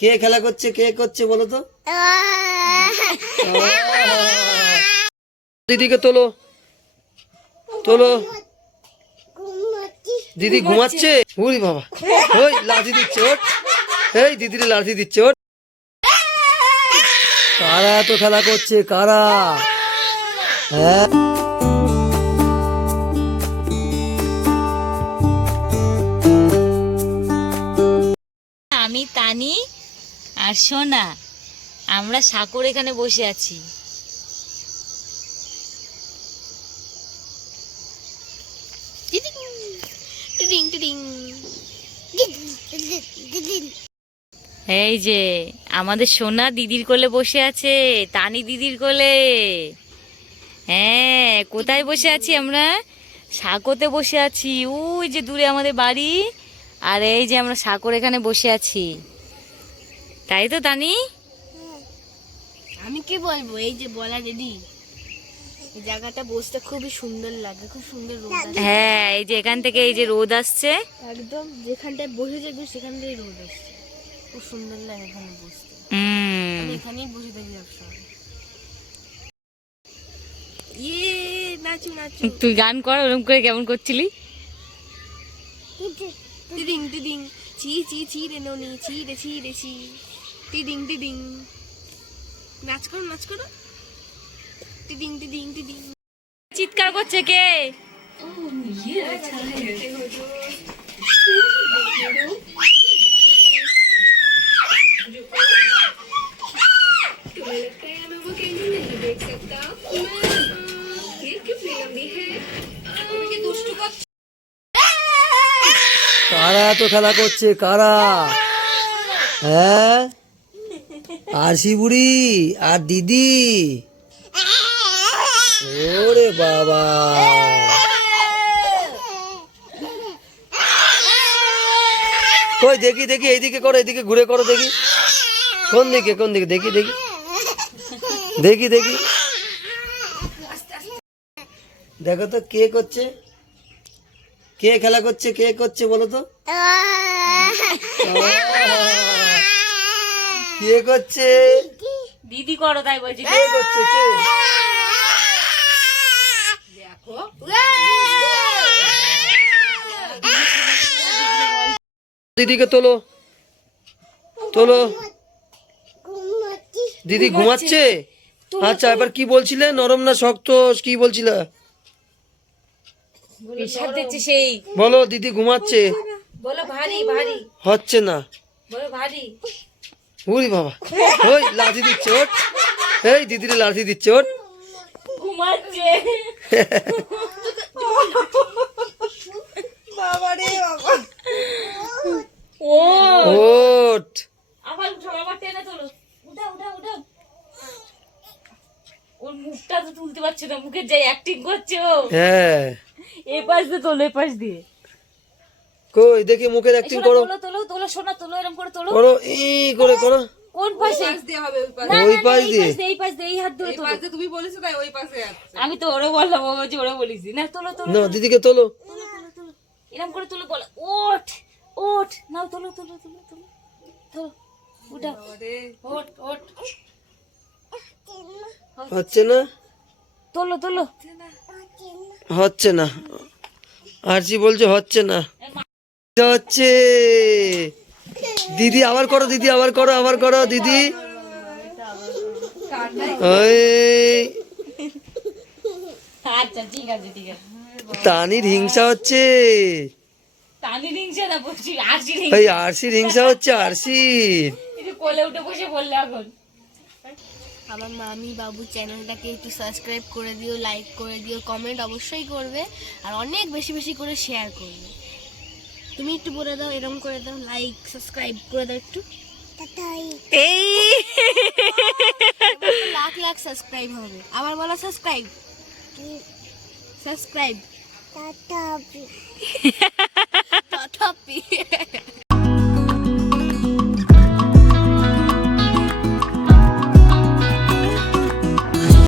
কে খেলা করছে, কে করছে বলো তো? দিদিকে তোলো, তোলো। দিদি ঘুমাচ্ছে। ওরে বাবা, ওই লাঠি দিচ্ছে ওর, এই দিদির লাঠি দিচ্ছে ওর। কারা তো খেলা করছে, কারা? হ্যাঁ, আমি তানি আর সোনা, আমরা সাকর এখানে বসে আছি। এই যে আমাদের সোনা দিদির কোলে বসে আছে, তানি দিদির কোলে। হ্যাঁ, কোথায় বসে আছি আমরা? সাকোতে বসে আছি, ওই যে দূরে আমাদের বাড়ি। আর এই যে আমরা সাকর এখানে বসে আছি, তাই তো তানি? আমি কি বলবো, এই যে বলা রেডি, এই জায়গাটা বসতে খুবই সুন্দর লাগে, খুব সুন্দর রোদ আসছে। হ্যাঁ, এই যে এখান থেকে এই যে রোদ আসছে, একদম যেখানটায় বসে যাবে সেখান থেকে রোদ আসছে, খুব সুন্দর লাগে এখানে বসতে। আমি এখানেই বসে থাকি সবসময়। ইয়ে, নাচু নাচু। তুই গান কর, ওরকম করে কেমন করছিলি? টিডিং টিডিং, চি চি চি রে ননি, চি রে চি রে চি, টিডিং টিডিং। নাচ করো, নাচ করো। টিডিং টিডিং টিডিং। চিৎকার করছে কে? কারা তো খেলা করছে, কারা? হ্যাঁ, আরশি বুড়ি আর দিদি। ওরে বাবা, কই দেখি দেখি, এইদিকে করো, এইদিকে ঘুরে করো দেখি। কোন দিকে, কোন দিকে? দেখি দেখি দেখি দেখি, দেখো তো কে করছে, কে খেলা করছে, কে করছে বলো তো? কে করছে? দিদি করো, তাই বলছি। কে করছে, কে? দিদিকে তোলো, তোলো। দিদি ঘুমাচ্ছে। আচ্ছা, এবার কি বলছিলে? নরম না শক্ত, কি বলছিলে? প্রেশার দিচ্ছে সেই। বলো, দিদি ঘুমাচ্ছে। বলো ভারী ভারী, হচ্ছে না। বলো ভারী। ওরে বাবা, ওই লাঠি দিচ্ছে ওর, এই দিদির লাঠি দিচ্ছে ওর। ঘুমাচ্ছে। ও ওঠ। আবার উঠো, আবার টেনে তোলো। উঠা উঠা উঠা। ওর মুখটা তো তুলতে পারছে না, মুখের যাই অ্যাক্টিং করছে ও। হ্যাঁ, এই পাশ দিয়ে তোলো, এই পাশ দিয়ে। কই দেখি মুখের অ্যাক্টিং করো, তোলো তোলো তোলো, সোনা তোলো, এরকম করে তোলো। করো, করে করো। কোন পাশে? না, ওই না, না, পাশ এই দিয়ে। পাশ দিয়ে, এই পাশ দিয়ে, এই হাত ধরে তোলো। তুমি বলেছো তাই ওই পাশে আছে। আমি তো ওরে বললাম, ও বলছে ওরে বলিস না। তোলো তোলো না, দিদিকে তোলো। তোলো তোলো তোলো, এরকম করে তোলো। বলো ওঠ ওঠ, নাও তোলো তোলো তোলো তোলো তোলো, উঠা, ওঠ ওঠ। হচ্ছে না, তোলো তোলো। হচ্ছে না। আরশি বলছে হচ্ছে না। হচ্ছে। দিদি আবার করো, দিদি আবার করো, আবার করো দিদি। ওই আচ্ছা ঠিক আছে ঠিক আছে। তানির হিংসা হচ্ছে, টানি রিংসা না বলছি, আরশি ওই রিংসা। আরশির হিংসা হচ্ছে, আরশির। এই যে কোলে উঠে বসে বললে এখন। আমার মামি বাবু চ্যানেলটাকে একটু সাবস্ক্রাইব করে দিও, লাইক করে দিও, কমেন্ট অবশ্যই করবে, আর অনেক বেশি বেশি করে শেয়ার করবে। তুমি একটু বলে দাও, এরকম করে দাও, লাইক সাবস্ক্রাইব করে দাও একটু। এই লাখ লাখ সাবস্ক্রাইব হবে। আবার বলো সাবস্ক্রাইব, সাবস্ক্রাইব। টাটা।